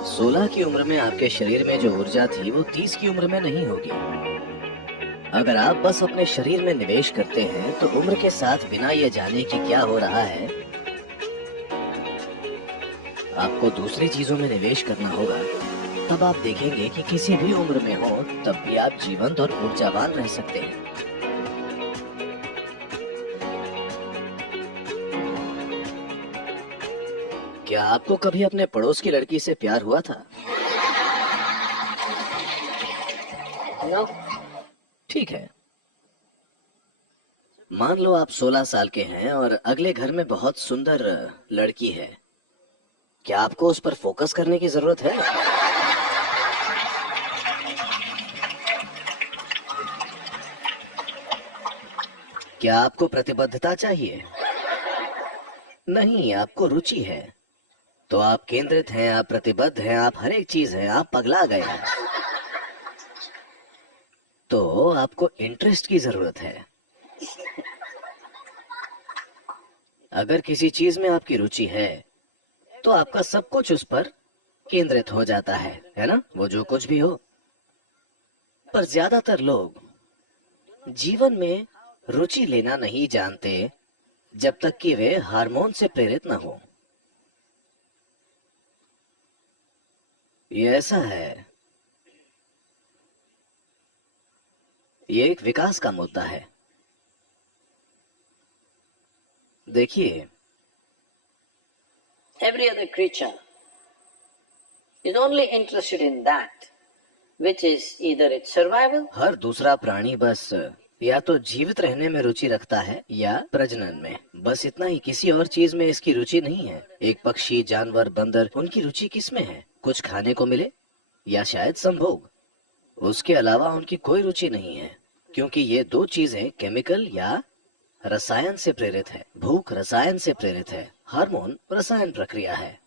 16 की उम्र में आपके शरीर में जो ऊर्जा थी वो 30 की उम्र में नहीं होगी। अगर आप बस अपने शरीर में निवेश करते हैं तो उम्र के साथ बिना ये जाने कि क्या हो रहा है आपको दूसरी चीजों में निवेश करना होगा, तब आप देखेंगे कि किसी भी उम्र में हो तब भी आप जीवंत और ऊर्जावान रह सकते हैं। क्या आपको कभी अपने पड़ोस की लड़की से प्यार हुआ था? No. ठीक है। मान लो आप 16 साल के हैं और अगले घर में बहुत सुंदर लड़की है। क्या आपको उस पर फोकस करने की जरूरत है? क्या आपको प्रतिबद्धता चाहिए? नहीं, आपको रुचि है। तो आप केंद्रित हैं, आप प्रतिबद्ध हैं, आप हर एक चीज हैं, आप पगला गए हैं। तो आपको इंटरेस्ट की जरूरत है। अगर किसी चीज में आपकी रुचि है तो आपका सब कुछ उस पर केंद्रित हो जाता है ना? वो जो कुछ भी हो। पर ज्यादातर लोग जीवन में रुचि लेना नहीं जानते जब तक कि वे हार्मोन से प्रेरित न हो। ये ऐसा है, ये एक विकास का मुद्दा है। देखिए, Every other creature is only interested in that which is either its survival हर दूसरा प्राणी बस या तो जीवित रहने में रुचि रखता है या प्रजनन में। बस इतना ही, किसी और चीज में इसकी रुचि नहीं है। एक पक्षी, जानवर, बंदर, उनकी रुचि किस में है? कुछ खाने को मिले या शायद संभोग। उसके अलावा उनकी कोई रुचि नहीं है, क्योंकि ये दो चीजें केमिकल या रसायन से प्रेरित है। भूख रसायन से प्रेरित है, हार्मोन रसायन प्रक्रिया है।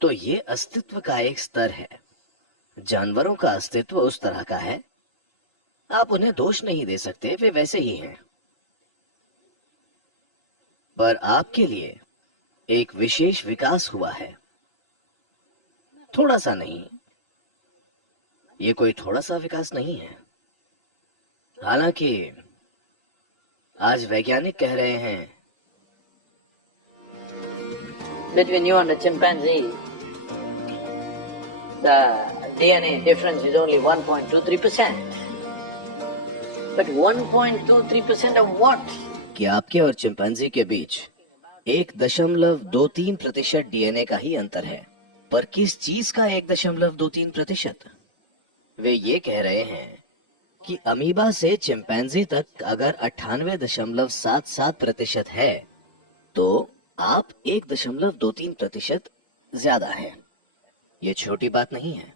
तो ये अस्तित्व का एक स्तर है। जानवरों का अस्तित्व उस तरह का है, आप उन्हें दोष नहीं दे सकते, वे वैसे ही हैं। पर आपके लिए एक विशेष विकास हुआ है। थोड़ा सा नहीं, ये कोई थोड़ा सा विकास नहीं है। हालांकि आज वैज्ञानिक कह रहे हैं between you and a chimpanzee, the DNA difference is only 1.23%. But 1.23% of what? कि आपके और चिंपैंजी के बीच 1.23% डीएनए का ही अंतर है। पर किस चीज का 1.23%? वे ये कह रहे हैं कि अमीबा से चिंपैंजी तक अगर 98.77% है तो आप 1.23% ज्यादा है। ये छोटी बात नहीं है।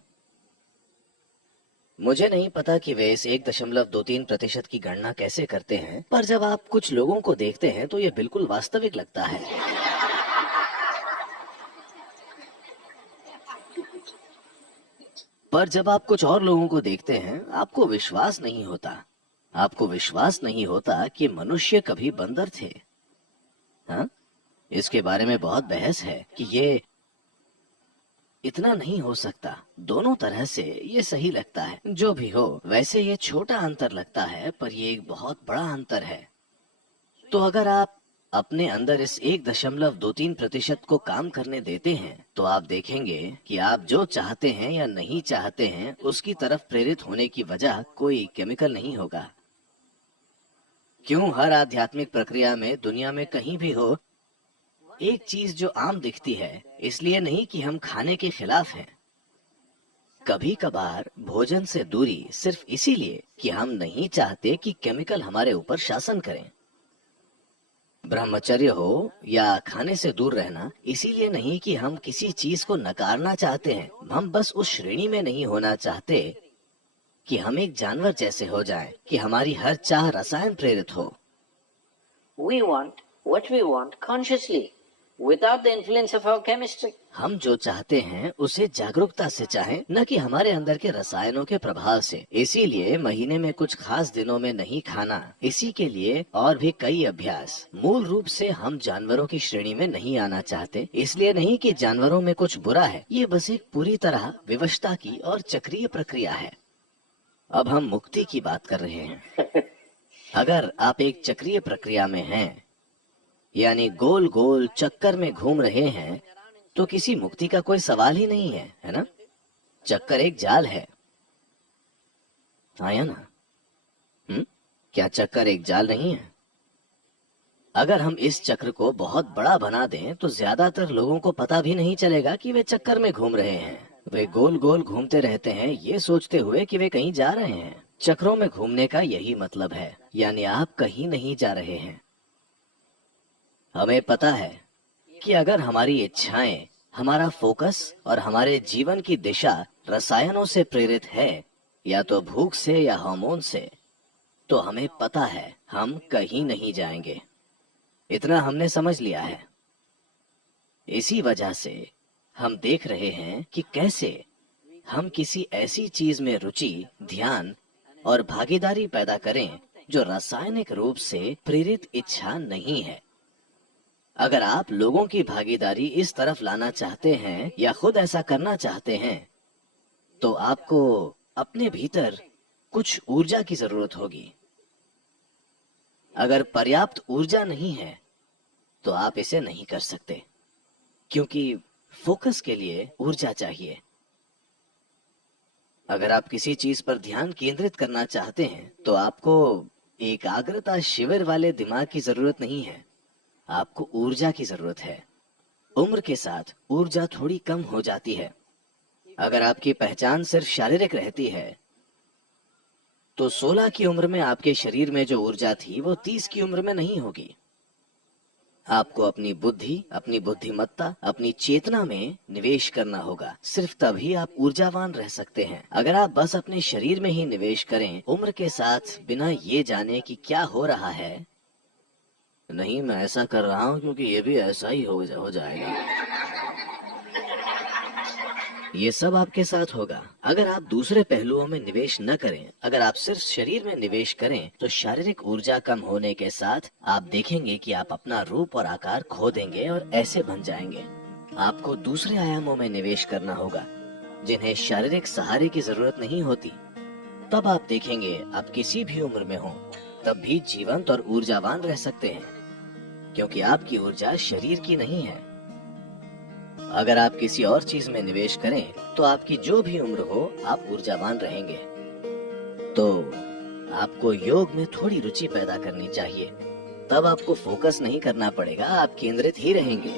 मुझे नहीं पता कि वे इस 1.23% की गणना कैसे करते हैं, पर जब आप कुछ लोगों को देखते हैं तो ये बिल्कुल वास्तविक लगता है। पर जब आप कुछ और लोगों को देखते हैं, आपको विश्वास नहीं होता। आपको विश्वास नहीं होता कि मनुष्य कभी बंदर थे। हाँ? इसके बारे में बहुत बहस है कि ये इतना नहीं हो सकता। दोनों तरह से ये सही लगता है। जो भी हो, वैसे ये छोटा अंतर लगता है, पर ये एक बहुत बड़ा अंतर है। तो अगर आप अपने अंदर इस 1.23% को काम करने देते हैं तो आप देखेंगे कि आप जो चाहते हैं या नहीं चाहते हैं उसकी तरफ प्रेरित होने की वजह कोई केमिकल नहीं होगा। क्यों? हर आध्यात्मिक प्रक्रिया में, दुनिया में कहीं भी हो, एक चीज जो आम दिखती है, इसलिए नहीं कि हम खाने के खिलाफ हैं। कभी कभार भोजन से दूरी सिर्फ इसीलिए कि हम नहीं चाहते कि केमिकल हमारे ऊपर शासन करें। ब्रह्मचर्य हो या खाने से दूर रहना इसीलिए नहीं कि हम किसी चीज को नकारना चाहते हैं। हम बस उस श्रेणी में नहीं होना चाहते कि हम एक जानवर जैसे हो जाएं, कि हमारी हर चाह रसायन प्रेरित हो। We want what we want consciously. without the influence of our chemistry. हम जो चाहते हैं उसे जागरूकता से चाहें, न कि हमारे अंदर के रसायनों के प्रभाव से। इसीलिए महीने में कुछ खास दिनों में नहीं खाना। इसी के लिए और भी कई अभ्यास। मूल रूप से हम जानवरों की श्रेणी में नहीं आना चाहते, इसलिए नहीं कि जानवरों में कुछ बुरा है। ये बस एक पूरी तरह विवशता की और चक्रीय प्रक्रिया है। अब हम मुक्ति की बात कर रहे हैं। अगर आप एक चक्रीय प्रक्रिया में हैं, यानी गोल गोल चक्कर में घूम रहे हैं, तो किसी मुक्ति का कोई सवाल ही नहीं है, है ना? चक्कर एक जाल है, आया ना? क्या चक्कर एक जाल नहीं है? अगर हम इस चक्र को बहुत बड़ा बना दें तो ज्यादातर लोगों को पता भी नहीं चलेगा कि वे चक्कर में घूम रहे हैं। वे गोल गोल घूमते रहते हैं, ये सोचते हुए कि वे कहीं जा रहे हैं। चक्रों में घूमने का यही मतलब है, यानी आप कहीं नहीं जा रहे हैं। हमें पता है कि अगर हमारी इच्छाएं, हमारा फोकस और हमारे जीवन की दिशा रसायनों से प्रेरित है, या तो भूख से या हार्मोन से, तो हमें पता है हम कहीं नहीं जाएंगे। इतना हमने समझ लिया है। इसी वजह से हम देख रहे हैं कि कैसे हम किसी ऐसी चीज में रुचि, ध्यान और भागीदारी पैदा करें जो रासायनिक रूप से प्रेरित इच्छा नहीं है। अगर आप लोगों की भागीदारी इस तरफ लाना चाहते हैं या खुद ऐसा करना चाहते हैं, तो आपको अपने भीतर कुछ ऊर्जा की जरूरत होगी। अगर पर्याप्त ऊर्जा नहीं है तो आप इसे नहीं कर सकते, क्योंकि फोकस के लिए ऊर्जा चाहिए। अगर आप किसी चीज पर ध्यान केंद्रित करना चाहते हैं तो आपको एकाग्रता शिविर वाले दिमाग की जरूरत नहीं है, आपको ऊर्जा की जरूरत है। उम्र के साथ ऊर्जा थोड़ी कम हो जाती है। अगर आपकी पहचान सिर्फ शारीरिक रहती है तो 16 की उम्र में आपके शरीर में जो ऊर्जा थी वो 30 की उम्र में नहीं होगी। आपको अपनी बुद्धि, अपनी बुद्धिमत्ता, अपनी चेतना में निवेश करना होगा। सिर्फ तभी आप ऊर्जावान रह सकते हैं। अगर आप बस अपने शरीर में ही निवेश करें, उम्र के साथ, बिना ये जाने कि क्या हो रहा है, नहीं मैं ऐसा कर रहा हूं क्योंकि ये भी ऐसा ही हो जाएगा, ये सब आपके साथ होगा। अगर आप दूसरे पहलुओं में निवेश न करें, अगर आप सिर्फ शरीर में निवेश करें, तो शारीरिक ऊर्जा कम होने के साथ आप देखेंगे कि आप अपना रूप और आकार खो देंगे और ऐसे बन जाएंगे। आपको दूसरे आयामों में निवेश करना होगा जिन्हें शारीरिक सहारे की जरूरत नहीं होती। तब आप देखेंगे आप किसी भी उम्र में हो तब भी जीवंत और ऊर्जावान रह सकते हैं, क्योंकि आपकी ऊर्जा शरीर की नहीं है। अगर आप किसी और चीज में निवेश करें तो आपकी जो भी उम्र हो आप ऊर्जावान रहेंगे। तो आपको योग में थोड़ी रुचि पैदा करनी चाहिए, तब आपको फोकस नहीं करना पड़ेगा, आप केंद्रित ही रहेंगे।